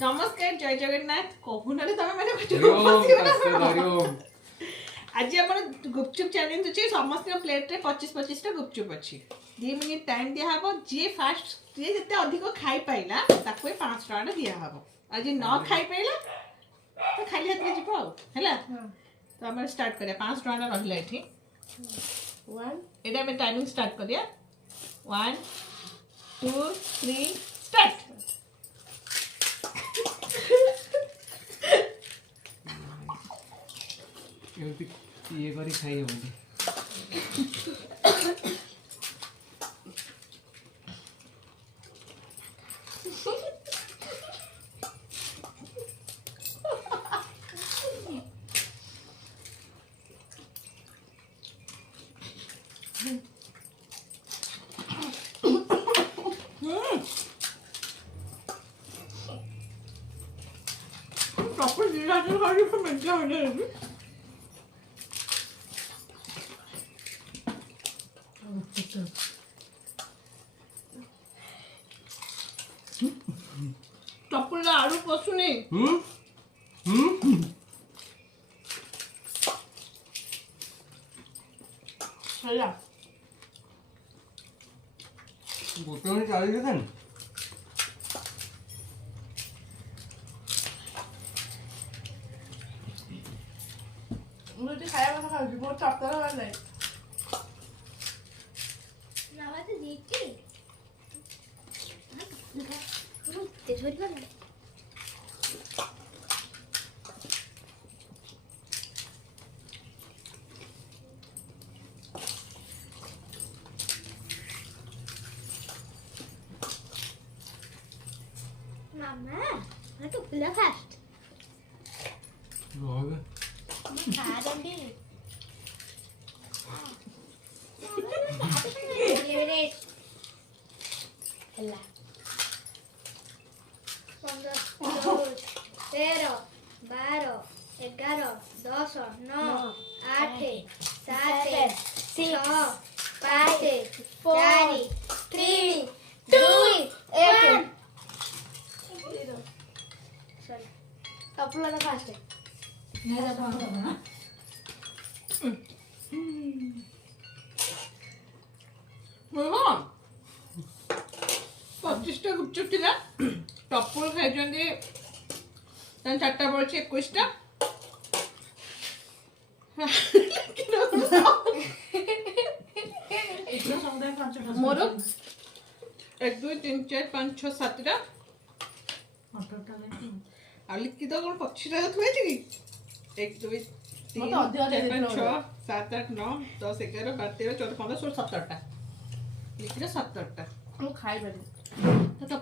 नमस्कार जय जगन्नाथ कहूना तुम मैंने आज आम गुपचुप चैलेंज अच्छे समस्त प्लेट रे 25-25 टा गुपचुप अच्छी 2 मिनिट टाइम दिया हम जी फास्ट जी जिते अधिक खाई पाइला ताको 5 टका दिया हम आज न खाई पाइला तो खाली हाथ में जीव है तो आम स्टार्ट करिया 5 टका रहिला एठी 1 एटा में टाइमिंग स्टार्ट करिया 1 2 3 स्टार्ट ये करी खाई होगी प्रॉपर जीरा से खाली तो मजा आ जाएगी टपुला आलू पसुनी ହେଲା ଗୋଟେ ମିନିଟ୍ ଚାଲିଛି ଦେନ୍ ମୁଁ ଏଠି ଖାଇବା କଥା ଖାଉଛି ବହୁତ ତରତର ହେବାର ନାହିଁ 나와도 되지? 내 소리가 나. Mamma, jag tog det först. ରହ Ta den bild. ହେଲା 15 13 12 11 10 9 8 7 6 5 4 3 2 1 कपड़ा तो फास्ट है नहीं जाता ना हाँ 25 टा गुपचुप थिला टपुल खाई जंदे तन 4टा बळचे 21 टा मोर 1 2 3 4 5 6 7 टा आली की तो कोन 25 टा थुए छी 1 2 3 4 5 6 7 8 9 10 11 12 13 14 15 16 17 टा लिखिले 17 टा ମୁଁ ଖାଇପାରିବି तो तब